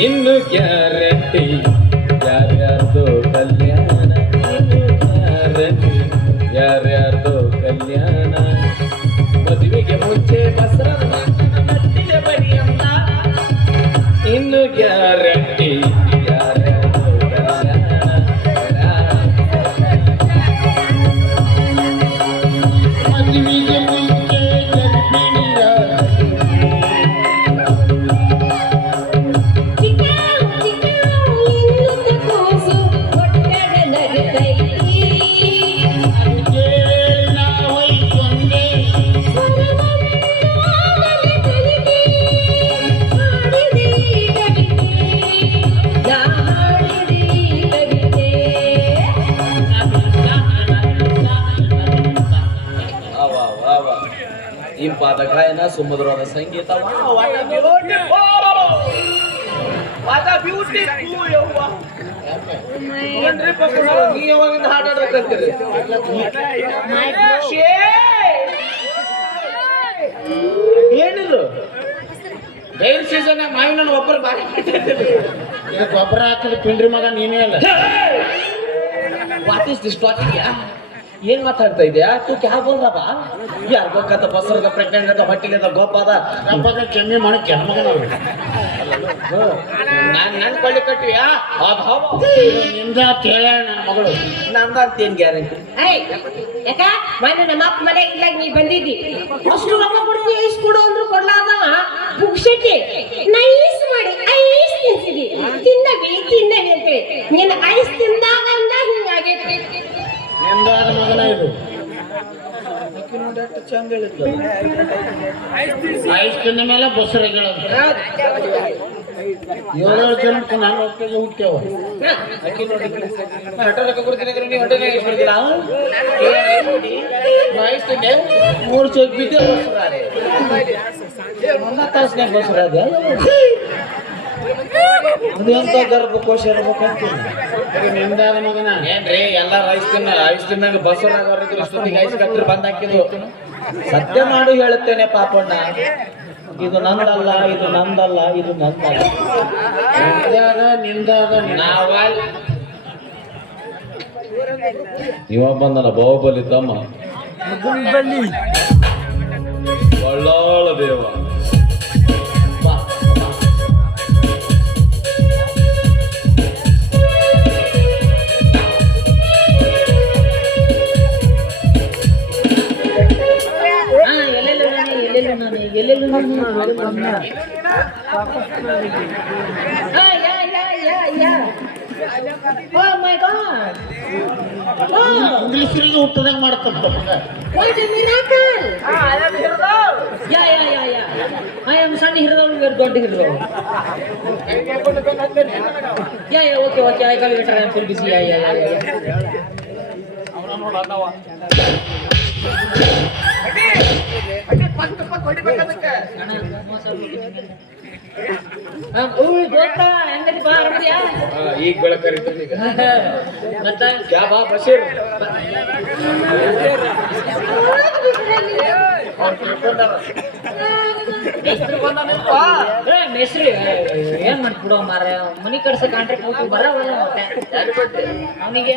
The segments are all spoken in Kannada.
ಇನ್ನು ಗ್ಯಾರಂಟಿ ಗಾಯನ ಸುಮಧುರವಾದ ಸಂಗೀತ ನೀ ಯಾವಾಗಿಂದ ಹಾಡಾಡಕತ್ತೀರಿ! ಏನಿದು? ಬೇರೆ ಸೀಸನ್ ಮಾವಿನ ಒಬ್ಬರು ಬಾರಿ ಗೊಬ್ಬರ ಹಾಕಿದ ಪಿಂಡ್ರಿ ಮಗ ನೀನೇ ಅಲ್ಲ? ವಾಟ್ ಇಸ್ ದಿಸ್ ಟಾಪಿಕ್ ಯಾ ಏನ್ ಮಾತಾಡ್ತಾ ಇದೆಯಾ? ತೂ ಕ್ಯಾ ಬೋಲ್ ಯಾರ ಗೊಕ್ಕತ್ತ ಬಸರದ ಪ್ರೆಗ್ನೆಂಟ್ ಹೊಟ್ಟಿಲಿದ ಗೋಪದ ಹಬ್ಬದ ಕೆಮ್ಮಿ ಮಾಡಿ ಕೆಮ್ಮಗನ ನಾನ್ ನನ್ ಕೊಳ್ಳಿ ಕಟ್ಟಿವ್ಯಾ ಅಭಾವ ನಿಂದ ಕೇಳ ನನ್ನ ಮಗಳು. ನಂದ ಅಂತೇನ್ ಗ್ಯಾರಂಟಿ ಯಾಕ? ನಮ್ಮ ಮನೆ ಇಲ್ಲಾಗ ನೀ ಬಂದಿದ್ದಿ. ಅಷ್ಟು ಕೊಡ್ತಿ ಐಸ್ ಕೊಡು ಅಂದ್ರು ಕೊಡ್ಲಾರ್ದವ. ಪುಕ್ಷಟಿ ನೈಸ್ ಮಾಡಿ, ಐಸ್ ತಿನ್ಸಿದಿ. ತಿನ್ನವಿ ತಿನ್ನವಿ ಅಂತೇಳಿ. ನೀನ್ ಐಸ್ ತಿಂದಾಗ ಹಿಂಗಾಗೈತಿ. ನಿಂದಾದ ಮಗನ ಇದು? ಐಸ್ ತಿಂದ ಮೇಲೆ ಬಸರ ಏಳೇಳು ಜನಕ್ಕೆ ನಾನು ಒಟ್ಟಿಗೆ ಹುಟ್ಟೇವ ಮೂರು ಚೌಕ್ ಬಿದ್ದೆ ಒಂದ ತಾಸ್ನ್ಯಾಗ ಬಸರಾದ ಅದು ಎಂತ ಗರ್ಭಕೋಶ ಇರ್ಬೇಕಂತ ನಿಂದಾದ ಮಗನ ಏನ್ರಿ ಎಲ್ಲ ರೈಸ್ ತಿನ್ನ ಐಸ್ ತಿನ್ನಾಗ ಬಸವರಾಗವ್ರಿದ್ರು ಇಷ್ಟೊತ್ತಿಗೆ ಐಸ್ ಕಟ್ರಿ ಬಂದ್ ಹಾಕಿದ್ರು ಸತ್ಯ ಮಾಡು ಹೇಳುತ್ತೇನೆ ಪಾಪಣ್ಣ. ಇದು ನಂದಲ್ಲ ಇದು ನಂದಲ್ಲ ಇದು ನಂದಲ್ಲ. ನಿಂದಾದ ನಿಂದಾದ ನಾವಲ್. ಇವ ಬಂದನ ಬಾಹುಬಲಿ ತಮ್ಮ. ಬಳ್ಳಾಳ ದೇವ. ಇಂಗ್ಲಿಷರಿಗೆ ಹುಟ್ಟದಂಗ ಮಾಡ್ತಪ್ಪ! ಯಾ yeah yeah yeah. I am ಸಣ್ಣ ಹಿರಿದವಳು ಇವರು ದೊಡ್ಡ ಹಿರಿದವಳು yeah yeah okay okay. I call later full busy yeah yeah yeah yeah. ಹಾ, ಈಗ ಬೆಳಕರಿತೀನಿ ಏನ್ ಮಾಡ್ಬಿಡೋ ಮಾರ ಮನಿ ಕಡ್ಸ ಕಾಂಟ್ರಾಕ್ಟ್ ಹೋಗಿ ಬರವಲ್ಲ ಮತ್ತೆ? ಅವನಿಗೆ?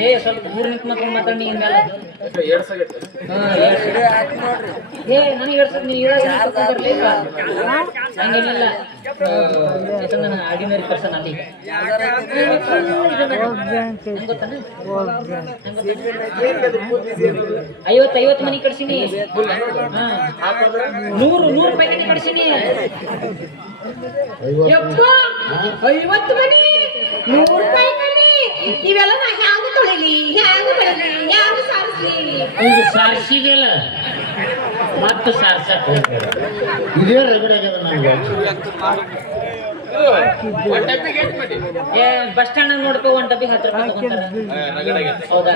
ಏ ಸ್ವಲ್ಪ ದೂರ ನಿಂತು ಮಾತ್ರ ಮಾತಾಡಿ ನೀನ್ ಮೇಲೆ. ಎರಡ್ ಸಗಟ್ ಹಾ, ಏ ನನಗೆ ಹೇಳ್ಸಕ್ ನೀ ಇವಾಗ ಬರ್ಲಿ ಹಂಗೇನಿಲ್ಲ. ಯಾಕಂದ್ರೆ ನಾನು ಆರ್ಡಿನರಿ ಪರ್ಸನ್ ಅಲ್ಲಿ. ಐವತ್ತು ಐವತ್ತು ಮನಿ ಕಡ್ಸಿನಿ. ನೂರು ನೂರು ಕಡ್ಸಿನಿ ಯಪ್ಪ ಐವತ್ತು ಮನಿ ನೂರು ರೂಪಾಯಿ ಮನಿ ಇವೆಲ್ಲ ನಾ ಹ್ಯಾಂಗ ತೊಳಿಲಿ? ಹ್ಯಾಂಗ ಬೆಳಲಿ ಹ್ಯಾಂಗ ಸಾರಿಸ್ಲಿ? ಈಗ ಸಾರಿಸಿದೆಲ್ಲ ಮತ್ತೆ ಸಾರಿಸಕ್. ಇದೇ ರಗಡೆ ಆಗ್ಯದ ನನಗೆ. ಏ ಬಸ್ ಸ್ಟ್ಯಾಂಡ್ ನೋಡ್ಕೋ ಒಂದ್ ಡಬ್ಬಿಗೆ ಹತ್ತು ರೂಪಾಯಿ ತಗೊಂತಾರ ಹೌದಾ?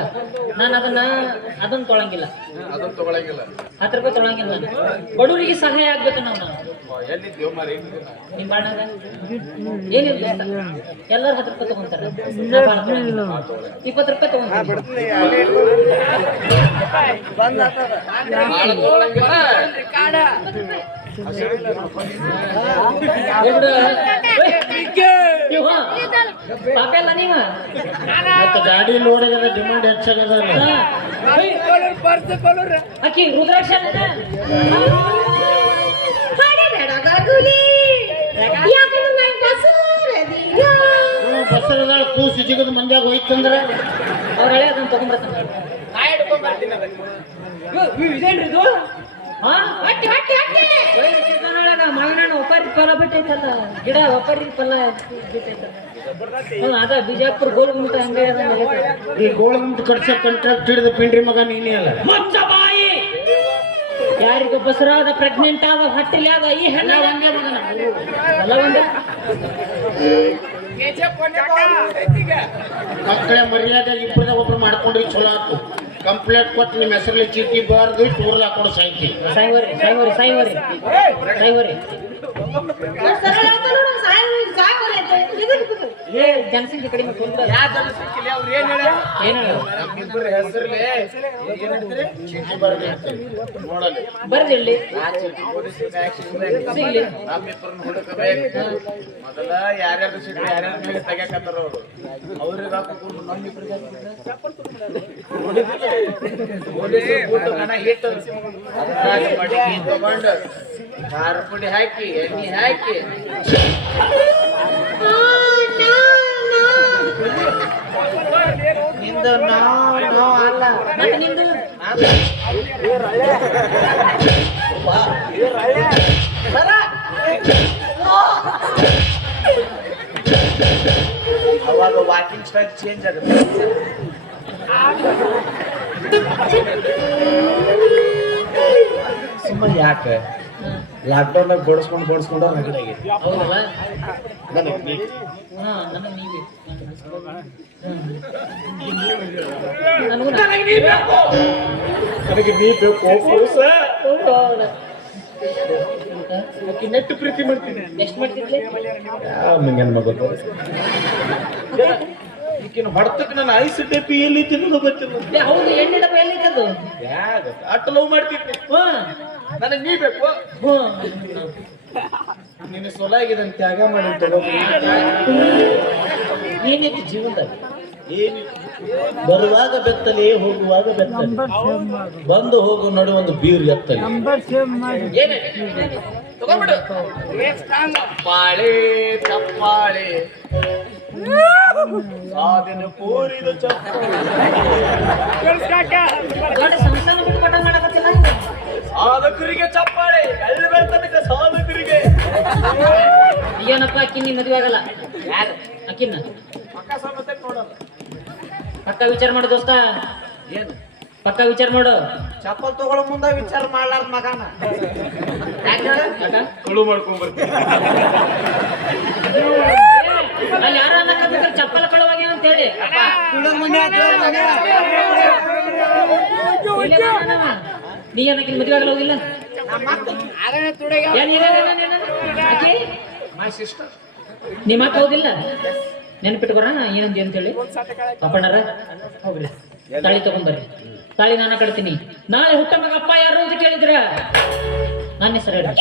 ನಾನು ಅದನ್ನ ಅದನ್ನ ತೊಳಂಗಿಲ್ಲ. ಹತ್ತು ರೂಪಾಯಿ ತೊಳಂಗಿಲ್ಲ ನಾನು. ಬಡವರಿಗೆ ಸಹಾಯ ಆಗ್ಬೇಕು ನಾವು ಏನಿಲ್ಲ ಎಲ್ಲರೂ ಹತ್ತು ರೂಪಾಯಿ ತಗೊಂತಾರ. ಇಪ್ಪತ್ತು ರೂಪಾಯಿ ನೀವ ಗಾಡಿ ನೋಡಿದ್ರೆ ಡಿಮಾಂಡ್ ಹೆಚ್ಚಾಗ್ಯದ ಅಕ್ಕಿ ರುದ್ರಾಕ್ಷ ಬಸರದಾಳ ಕೂಸು ಜಿಗದ ಮಂದ್ಯಾಗ ಹೋಯ್ತಂದ್ರ ಅವ್ರ ಹಳೆ ಅದನ್ನ ತಗೊಂಡ್ಬರ್ತಾನೆ ಇದೇನ್ರಿ ಇದು? ಹಾ? ಹಟ್ಟಿ ಹಟ್ಟಿ ಹಟ್ಟಿ. ಮಾವಿನ ಹಣ್ಣು ಒಪ್ಪಾರಿ ಫಲ ಬಿಟ್ಟೈತಲ್ಲ. ಗಿಡ ಒಪ್ಪರಿ ಫಲ ಬಿಟ್ಟೈತಲ್ಲ. ಅದ ಬಿಜಾಪುರ ಗೋಲ್ಗುಂಟ ಹಂಗೆ ಈ ಗೋಳಗುಂಟ ಕಟ್ಸ ಕಾಂಟ್ರಾಕ್ಟ್ ಹಿಡಿದ ಪಿಂಡ್ರಿ ಮಗ ನೀನೇ ಅಲ್ಲ. ಯಾರಿಗ ಬಸರಾದ ಪ್ರೆಗ್ನೆಂಟ್ ಆದ ಹಟ್ಟಿಲಿ ಆದ ಈ ಹೆಣ್ಣ ಒಂದೇ ಎಲ್ಲ ಒಂದೇ. ಮಕ್ಕಳ ಮರ್ಯಾದೆ ಇಬ್ಬರದಾಗ ಒಬ್ರು ಮಾಡ್ಕೊಂಡ್ರಿ ಚಲೋ ಆತು. ಕಂಪ್ಲೇಂಟ್ ಕೊಟ್ಟು ನಿಮ್ಮ ಹೆಸರಲ್ಲಿ ಚೀಟಿ ಬಾರ್ದು ಟೂರ್ ಹಾಕೊಂಡು ಸಾಯ್ತಿ ಸಾಯ್ವರಿ ಸಾಯ್ವರಿ ಸಾಯ್ವರಿ ಸಾಯ್ವರಿ ಏ ಜನಸಂಖ್ಯೆ ಕಡಿಮೆ ಕುಂತ ಏನ್ ಹೇಳ ಚೀಟಿ ಬರ್ದು ಇಡ್ತೀನಿ. ನೋಡಲಿ ಬರ್ರಿ ಇಲ್ಲಿ ಸಿಗ್ಲಿ ಮೊದಲ ಯಾರ್ಯಾರು ಸಿಟ್ಟು ಯಾರ್ಯಾರ ಮೇಲೆ ಅವರು ತಗೊಂಡು ಖಾರ ಪುಡಿ ಹಾಕಿ ಎಣ್ಣೆ ಹಾಕಿ. ನಿಂದು ನಾವು ನಾವು ಅಲ್ಲ. ನಿಂದು? ಅವಾಗ ವಾಕಿಂಗ್ ಸ್ಟೈಲ್ ಚೇಂಜ್ ಆಗುತ್ತೆ. ಸುಮ್ಮನೆ ಯಾಕೆ? ಲಾಕ್ಡೌನ್ ಬಡಿಸ್ಕೊಂಡು ಬಡಿಸ್ಕೊಂಡು ಹೌದಲ್ಲ? ನನಗೆ ನೀ- ಬೇಕು. ನೆಟ್ಟು ಪ್ರೀತಿ ಮಾಡ್ತೀನಿ. ಈಕಿನ ಹೊಡ್ತಕ್ಕೆ ನನ್ನ ಐಸ್ ಟೇಪಿ ಎಲ್ಲಿ ತಿನ್ನೋದು ಗೊತ್ತಿಲ್ಲ. ಹೌದು ಎಣ್ಣೆ ಡಬ್ಬ ಎಲ್ಲಿ ಯಾಕ ಅಟ್ಟು ಲವ್ ಮಾಡ್ತಿದ್ದೆ ನನಗೆ ನೀ ಬೇಕು? ನಿನ್ನ ಸೊಲಾಗಿದೆ ತ್ಯಾಗ ಮಾಡಿ ಏನಿತ್ತು ಜೀವನದಲ್ಲಿ? ಏನಿತ್ತು ಬರುವಾಗ ಬೆತ್ತಲೆ ಹೋಗುವಾಗ ಬೆತ್ತಲೆ. ಬಂದು ಹೋಗು ನಡು ಒಂದು ಬೀರ್ ಎತ್ತಲೆ. ತಪ್ಪಾಳೆ ತಪ್ಪಾಳೆ ಸಾಧನೆ ಪೂರಿದ ಚಪ್ಪಾಳೆ. ಸಾಧಕರಿಗೆ ಚಪ್ಪಾಳೆ ಎಲ್ಲಿ ಬೆಳ್ತನಕ ಸಾಧಕರಿಗೆ. ಏನಪ್ಪ ಅಕ್ಕಿನ ಮದುವೆ ಆಗಲ್ಲ. ಯಾರು? ಅಕ್ಕಿನ ಪಕ್ಕ ಸಮಸ್ಯೆ ನೋಡಲ್ಲ ಪಕ್ಕ ವಿಚಾರ ಮಾಡು ದೋಸ್ತ. ಏನು? ಪಕ್ಕ ವಿಚಾರ ಮಾಡು. ಚಪ್ಪಲ್ ತಗೊಳ್ಳೋ ಮುಂದೆ ವಿಚಾರ ಮಾಡ್ಲಾರ ಮಗನ? ಕಳು ಮಾಡ್ಕೊಂಡ್ ಬರ್ತೀನಿ. ಅಲ್ಲಿ ಯಾರು ಅನ್ನಕತ್ತಿದ್ರು ಚಪ್ಪಲ ಕಳುವಾಗಿ ಅಂತ ಹೇಳಿ. ಬಂದಾನವ. ನೀ ಏನಕ್ಕೆ ಮದುವೆ ಆಗಲ್ಲ ಹೋಗಿಲ್ಲ ನಿಮ್ಮ ಅಕ್ಕ ಹೋಗಿಲ್ಲ ನೆನ್ಪಿಟ್ಟು ಏನಂತ ಅಂತೇಳಿ? ಅಪ್ಪಣ್ಣರ? ಹೋಗ್ರಿ. ತಾಳಿ ತಗೊಂಡ್ಬರ್ರಿ ತಾಳಿ ನಾನು ಕಟ್ತೀನಿ. ನಾಳೆ ಹುಟ್ಟ ಮಗ ಅಪ್ಪ ಯಾರು ಅಂತ ಕೇಳಿದ್ರ? ನನ್ನ ಹೆಸರು ಹೇಳಿ.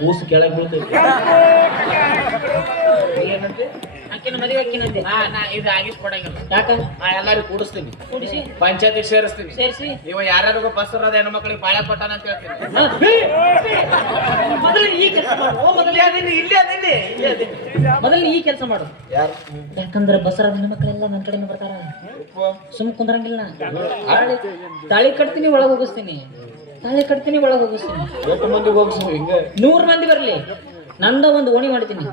ಕೂಸು ಕೆಳಗೆ ಬೀಳ್ತೈತಿ. ಏನಂತೆ ಅಕ್ಕಿನ ಮದುವೆ ಅಕ್ಕಿನಂತೆ ಆ ನಾ ಇದು ಆಗಿ ಕೊಡಂಗಿಲ್ಲ. ಯಾಕ? ನಾ ಎಲ್ಲಾರು ಕೂಡಿಸ್ತೀನಿ. ಕೂಡಿಸಿ. ಪಂಚಾಯತಿ ಸೇರಿಸ್ತೀನಿ. ಸೇರಿಸಿ. ಇವ ಯಾರ್ಯಾರಿಗೂ ಬಸ್ಸರದ ಹೆಣ್ಣು ಮಕ್ಕಳಿಗೆ ಬಾಳೆ ಕೊಟ್ಟಾನ ಅಂತ ಹೇಳ್ತೀನಿ. ಮೊದಲು ಈ ಕೆಲಸ ಮಾಡು. ಮೊದಲು ಅದೀನಿ ಇಲ್ಲೇ ಅದೀನಿ ಇಲ್ಲೇ ಅದೀನಿ ಮೊದಲು ಈ ಕೆಲಸ ಮಾಡು. ಯಾರು? ಯಾಕಂದ್ರೆ ಬಸರ ಹೆಣ್ಮಕ್ಳೆಲ್ಲ ನನ್ನ ಕಡೆನೇ ಬರ್ತಾರ. ಸುಮ್ ಕುಂದ್ರಂಗಿಲ್ಲ ತಾಳಿ ಕಟ್ತೀನಿ ಒಳಗೆ ಹೋಗಿಸ್ತೀನಿ. ತಾಳಿ ಕಟ್ತೀನಿ ಒಳಗೆ ಹೋಗಿಸ್ತೀನಿ. ಎಷ್ಟು ಮಂದಿ ಹೋಗ್ಸು ಹಿಂಗೆ? ನೂರ್ ಮಂದಿ ಬರ್ಲಿ. ನಂದ ಒಂದು ಓಣಿ ಮಾಡ್ತೀನಿ.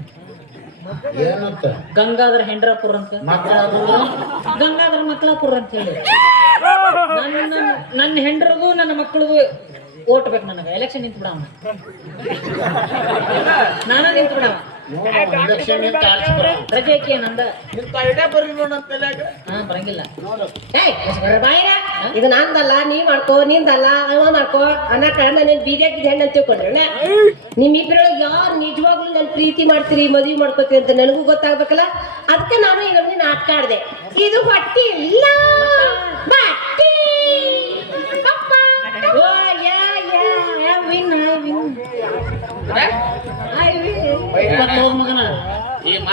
ಏನಂತ? ಗಂಗಾಧರ ಹೆಂಡ್ರಾಪುರ ಅಂತ. ಗಂಗಾಧರ ಮಕ್ಕಳಾಪುರ ಅಂತ ಹೇಳಿ. ನನ್ನ ನನ್ನ ಹೆಂಡ್ರಿಗೂ ನನ್ನ ಮಕ್ಕಳಿಗೂ ಓಟ್ ಬೇಕು ನನಗೆ. ಎಲೆಕ್ಷನ್ ನಿಂತು ಬಿಡವ ನಾನ ನಿಂತು ಬಿಡವ ಇದು ನಂದಲ್ಲ ನೀ ಮಾಡ್ಕೋ ನಿಂದಲ್ಲ ಅವ ಮಾಡ್ಕೋ. ಅನ್ನಕ ನೀನ್ ಬೀದಿಯಾಗಿದ್ದ ಹೆಣ್ಣು ಅಂತ ತಿಳ್ಕೊಂಡ್ರಣ್ಣ ನಿಮ್ಮಿಬ್ಬರೊಳಗೆ ಯಾರು ನಿಜವಾಗ್ಲೂ ನನ್ ಪ್ರೀತಿ ಮಾಡ್ತೀರಿ ಮದುವೆ ಮಾಡ್ಕೋತೀರಿ ಅಂತ ನನಗೂ ಗೊತ್ತಾಗ್ಬೇಕಲ್ಲ? ಅದಕ್ಕೆ ನಾನು ಈಗ ನಾಟಕ ಆಡ್ದೆ. ಇದು ಹೊಟ್ಟಿ ಇಲ್ಲ.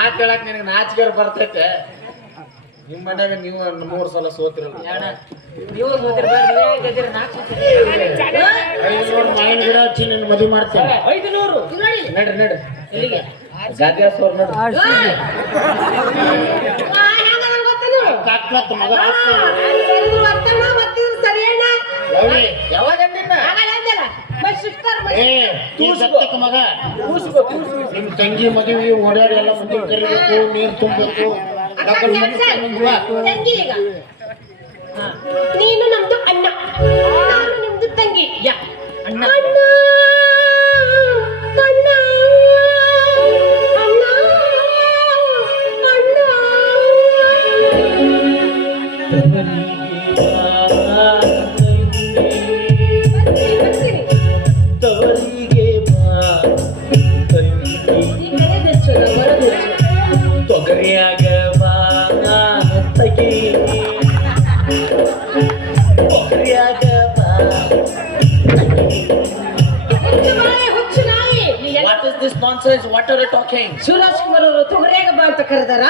ಮಾತು ಹೇಳಕ್ ನಿನಗೆ ನಾಚಿಕೆ ಬರ್ತೈತೆ. ನಿಮ್ಮ ಮನ್ಯಾಗ ನೀವು ಮೂರು ಸಲ ಸೋತಿರಲ್ಲ. ನೀವು ಮಾವಿನ ಗಿಡ ಹಚ್ಚಿ ನಿನ್ನ ಮದುವೆ ಮಾಡ್ತೇನೆ. ಐದು ನೂರು. ನಡ್ರಿ ನಡ್ರಿ. ಸೋರ್ ನಡ್ರಿ. ಯಾವ್ಲಿ? ಯಾವಾಗ ಅಂದಿನ ಸತ್ತಕ್ಕ ಮಗ. ನಿಮ್ ತಂಗಿ ಮದುವೆ ಓಡಾಡಿ ಎಲ್ಲ ಮಂದಿ ಕರಿಬೇಕು ನೀರು ತುಂಬಬೇಕು. ನೀನು ನಮ್ದು ಅಣ್ಣ. ನಾನು ನಿಮ್ದು ತಂಗಿ. ಯಾ ಅಣ್ಣ. ಅಣ್ಣ ಅಣ್ಣ what are you talking Suresh Kumar ಅವರು ತುಗರೇಗ ಬಾ ಅಂತ ಕರೆದಾರ?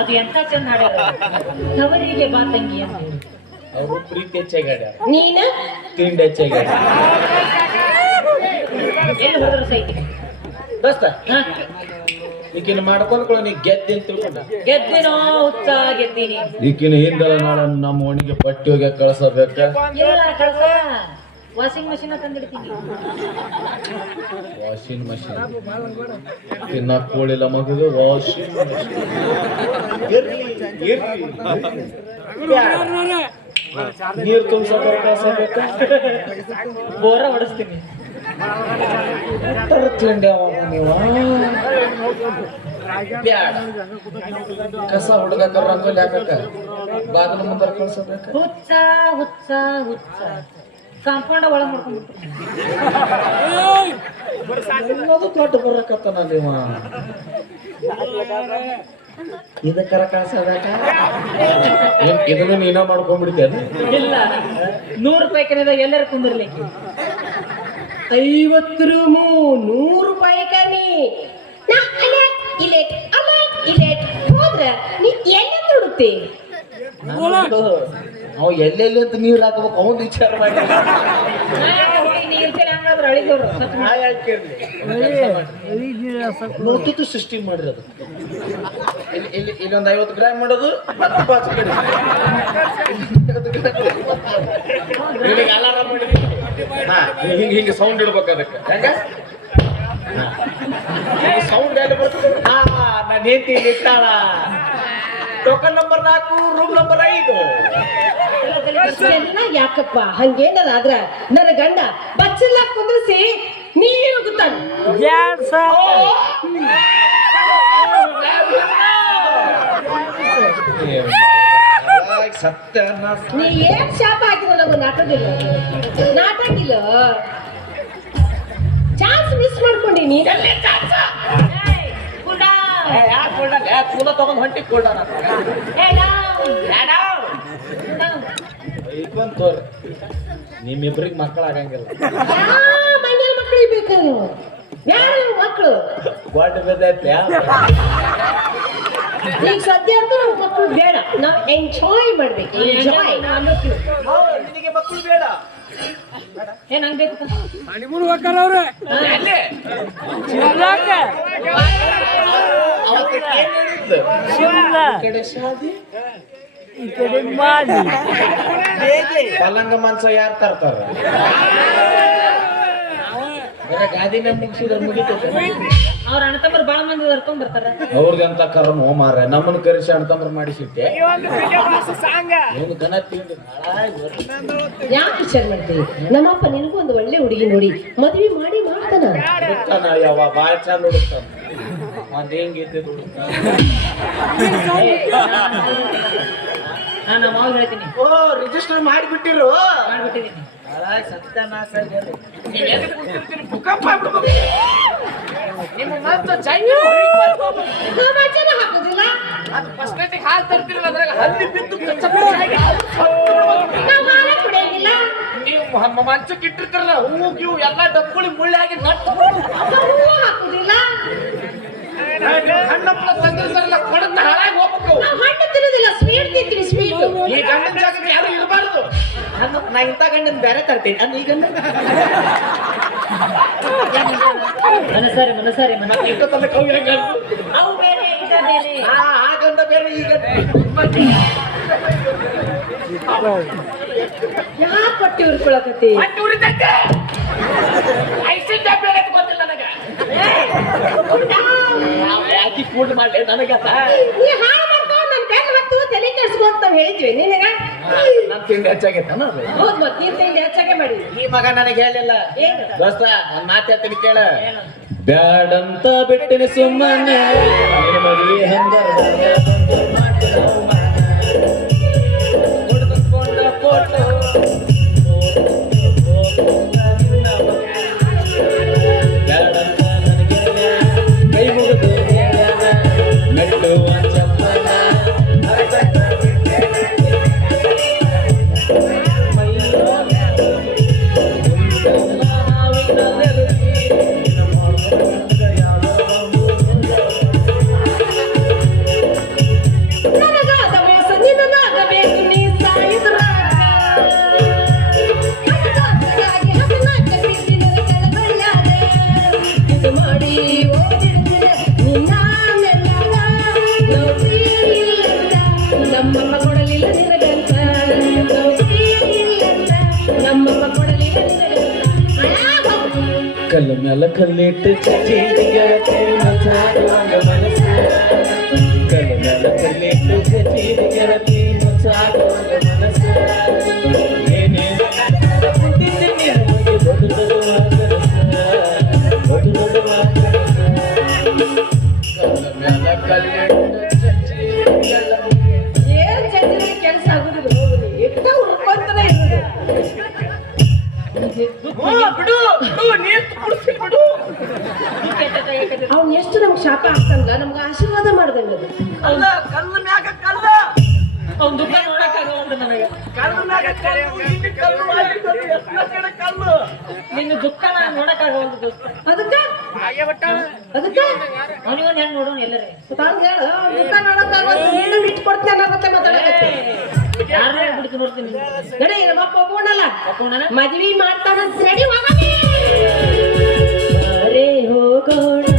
ಅದು ಎಂತ ಚಂದ ಹಾಡ್ಯಾರ? ತವರಿಗೆ ಬಾ ತಂಗಿ ಅಂತ. ಅವರು ಪ್ರೀತಿ ಹೆಚ್ಚಾಗ್ಯಾಡ ನೀನ? ತಿಂಡಿ ಹೆಚ್ಚಾಗ್ಯಾಡ ಎಲ್ಲಿ ಹೋದ್ರು ಸೈತಿ ದೋಸ್ತ? ಈಕಿನ ಮಾಡ್ಕೊಂಡ್ಕೊಳ್ಳೋ ನೀ ಗೆದ್ದೆ ಅಂತ ತಿಳ್ಕೊಂಡ? ಗೆದ್ದಿನೋ ಹುಚ್ಚ ಗೆದ್ದೀನಿ. ಈಕಿನ ಹಿಂದಲ ನಾಳೆ ನಮ್ಮ ಓಣಿಗೆ ಪಟ್ಟಿ ಹೋಗಿ ಕಳ್ಸಬೇಕ? ಏನ ಕಳ್ಸ? ವಾಷಿಂಗ್ ಮಷೀನ್ ತಂದಿಡ್ತೀನಿ ವಾಷಿಂಗ್ ಮಷೀನ್ ತಿನ್ನಕ್ ಕೋಳಿಲ್ಲ ಮಗುದು ವಾಷಿಂಗ್ ನೀರ್ ತುಂಬ್ಸಕ ಕಳ್ಸಬೇಕ ಬೋರ ಹೊಡಿಸ್ತೀನಿ. ತಿಂಡಿ ನೀವು? ಕಸ ಹುಡುಗಕ ರಂಗೋಲಿ ಹಾಕಕ ಬಾಗಿಲು ಮುಂದೆ ಕಳ್ಸಬೇಕ? ಹುಚ್ಚ ಹುಚ್ಚ ಹುಚ್ಚ. ಕಾಂಪೌಂಡ್ ಒಳಗ್ ಮಾಡ್ಕೊಂಡ್ಬಿಟ್ಟು ದೊಡ್ಡ ಕೊಟ್ಟು ಬರಕತ್ತಾನ ನೀವ ಇದಕ್ಕರ ಕಳ್ಸಬೇಕ ಇದನ್ನ ನೀನ ಮಾಡ್ಕೊಂಡ್ಬಿಡ್ತೇನೆ ಇಲ್ಲ. ನೂರು ರೂಪಾಯಿ ಕನ್ನಡ ಎಲ್ಲರೂ ಕುಂದಿರ್ಲಿಕ್ಕೆ. ಐವತ್ತು ರೂಮು ನೂರು ರೂಪಾಯಿ ಕನಿ ಇಲೆಟ್ ಅಲರ್ಟ್ ಇಲೆಟ್ ಹೋದ್ರ ನೀ ಎಲ್ಲ ತೊಡುತ್ತೆ ಅವ ಎಲ್ಲೆಲ್ಲಿ ಅಂತ ನೀರು ಹಾಕಬೇಕು ಅವನ್ ವಿಚಾರ ಮಾಡಿ. ಮುತ್ತುತ್ತು ಸೃಷ್ಟಿ ಮಾಡಿರೋದು. ಇಲ್ಲಿ ಇಲ್ಲಿ ಇಲ್ಲೊಂದು ಐವತ್ತು ಗ್ರಾಮ್ ಮಾಡೋದು ಹತ್ತು ಪಾಚ್ ಹಿಂಗ ಅಲಾರಾಮ್ ಹಿಂಗೆ ಹಿಂಗೆ ಸೌಂಡ್ ಇಡ್ಬೇಕು ಅದಕ್ಕೆ. ಹೆಂಗ ಸೌಂಡ್ ಎಲ್ಲ ಬರ್ತದೆ. ಹಾ ನಾನು ಹೆಂಡತಿ ಇರ್ತಾಳ ಟೋಕನ್ ನಂಬರ್ ನಾಲ್ಕು ರೂಮ್ ನಂಬರ್ ಐದು ಎಲ್ಲ ಯಾಕಪ್ಪ? ಹಂಗೇನಲ್ಲ ಆದ್ರ? ನನ್ನ ಗಂಡ ಬಚ್ಚಲ್ಲ ಕುಂದ್ರಿಸಿ ನೀರು ಹೋಗುತ್ತಾನ ಸತ್ಯ ನೀ ಏನ್ ಶಾಪ ಹಾಕಿದ ನಗು ನಾಟಕಿಲ್ಲ ನಾಟಕಿಲ್ಲ ಚಾನ್ಸ್ ಮಿಸ್ ತಗೊಂಡ್ ಹೊಂಟಿ ತೋರಿ. ನಿಮ್ಮಿಬ್ರಿಗೆ ಮಕ್ಕಳು ಆಗಂಗಿಲ್ಲ. ಮಕ್ಕಳಿಗೆ ಬೇಕು? ಯಾರು ಮಕ್ಕಳು ಬಿದ್ದೈತೆ ಈಗ ಸದ್ಯ ಅಂತ ಮಕ್ಕಳು ಬೇಡ. ನಾವು ಎಂಜಾಯ್ ಮಾಡ್ಬೇಕು. ಎಂಜಾಯ್ ನಿನಗೆ ಮಕ್ಕಳು ಬೇಡ. ಏನ್? ಈ ಕಡೆ ಶಾದಿ ಪಲಂಗ ಮಂಚ ಯಾರು ತರ್ತಾರ? ಗಾದಿನ ಮುಗಿಸಿದ್ರೆ ಮುಗಿತೈತೆ ಅವ್ರ ಅಣ್ಣ ತಮ್ಮರು ಬಾಳ ಮಂದಿ ಕರ್ಕೊಂಡ್ ಬರ್ತಾರ. ಅವ್ರದ್ದು ಅಂತ ಕರನು ಮಾರ ನಮ್ಮನ್ನ ಕರೆಸಿ ಅಣ್ತಂಬ್ರ ಮಾಡಿಸಿಟ್ಟೆ. ಏನು ಗನ ತಿಂದು. ಯಾಕೆ ವಿಚಾರ ಮಾಡ್ತೀವಿ ನಮ್ಮಪ್ಪ ನಿನಗೂ ಒಂದು ಒಳ್ಳೆ ಹುಡುಗಿ ನೋಡಿ. ಮದ್ವೆ ಮಾಡಿ ಮಾಡ್ತಾನ. ಹುಡುಕ್ತಾನ ಯಾವ ಬಾಳ ಚಂದ ಹುಡುಕ್ತಾನ. ಒಂದ್ ಇದ್ದಿದ್ದು ಹುಡುಕ್ತಾನ. ನಾನು ಹೇಳ್ತೀನಿ. ಓ ರಿಜಿಸ್ಟರ್ ಮಾಡಿಬಿಟ್ಟಿರು. ಮಾಡ್ಬಿಟ್ಟಿದ್ದೀನಿ. ಸತ್ಯನಾಶ ಹಾಲು ಹಾಕೋದಿಲ್ಲ ನಾವು ಹಾಲ ಬಿದ್ದು ನೀವು ಮಂಚಕ್ಕೆ ಗಿವು ಎಲ್ಲ ಡಬ್ಬುಳಿ ಮುಳ್ಳಿ ನಟ್ಟು ಹಣ್ಣಪ್ಪಳ ತಂದ್ರೆ ಸರಲ್ಲ ಕೊಡನ್ನ ಹಾಳಾಗಿ ಹೋಗ್ಬೇಕು ನಾವ್ ಹಣ್ಣು ತಿನ್ನೋದಿಲ್ಲ ಸ್ವೀಟ್ ತಿಂತೀವಿ ಸ್ವೀಟ್ ಈ ಗಂಡನ ಜಾಗಕ್ಕೆ ಯಾರು ಇರಬಾರ್ದು. ಅನ್ನ- ನಾ ಇಂಥ ಗಂಡನ ಬೇರೆ ತರ್ತೀನಿ. ಈಗ ಮನಸಾರಿ ಮನಸಾರಿ ಮನ ಇಷ್ಟ ತನಕ ಅವು ಹೆಂಗ ಅವು ಬೇರೆ ಇದ ಬೇರೆ ಆ ಆ ಗಂಧ ಬೇರೆ ಈಗ. ಯಾಕೆ ಪಟ್ಟಿ ಉರ್ಕೊಳಕತ್ತಿ? ಹಣ್ಣು ಉರಿತೈತೆ. ಐಸಿನ ಡಬ್ಬಿ ಏನೈತೆ ಗೊತ್ತಿಲ್ಲ ನನಗೆ. ಯಾಕೆ ಮಾಡಿ ಮಾಡ್ಲಿ ನನಗೆ ನೀ ಹಾಳು ಮಾಡ್ತಾವ ನನ್ ಬೆನ್ನ ಮತ್ತು ತಲೆ ಕೆಡ್ಸ್ಕೊ ಅಂತ ನಾವ್ ಹೇಳಿದ್ವಿ ನಿನಗ? ನನ್ನ ತಿಂಡಿ ಹೆಚ್ಚಾಗೈತನ ಹೌದು ಮತ್ತೆ ನೀನ್ ತಿಂಡಿ ಹೆಚ್ಚಾಗೆ ಮಾಡಿ. ಈ ಮಗ ನನಗೆ ಹೇಳಿಲ್ಲ. ಏನು? ದೋಸ್ತ ಒಂದ್ ಮಾತು ಹೇಳ್ತೀನಿ ಕೇಳ. ಬ್ಯಾಡಂತ ಬಿಟ್ಟಿನ ಸುಮ್ಮನೆ. ನಿನ್ನ ಮದುವೆ ಕಲ್ಲ ಮೇಲೆ ಕಲ್ಲಿಟ್ಟು ಶಾಪ ಆಗ್ತಂಗ ನಮ್ಗೆ ಆಶೀರ್ವಾದ ಮಾಡ್ದಂಗ ಅಲ್ಲ ಅವ್ನ ದುಃಖ ಬಿಟ್ಟು ಮದ್ವಿ ಮಾಡ್ತಾನಂತ ಹೋಗೋಣ.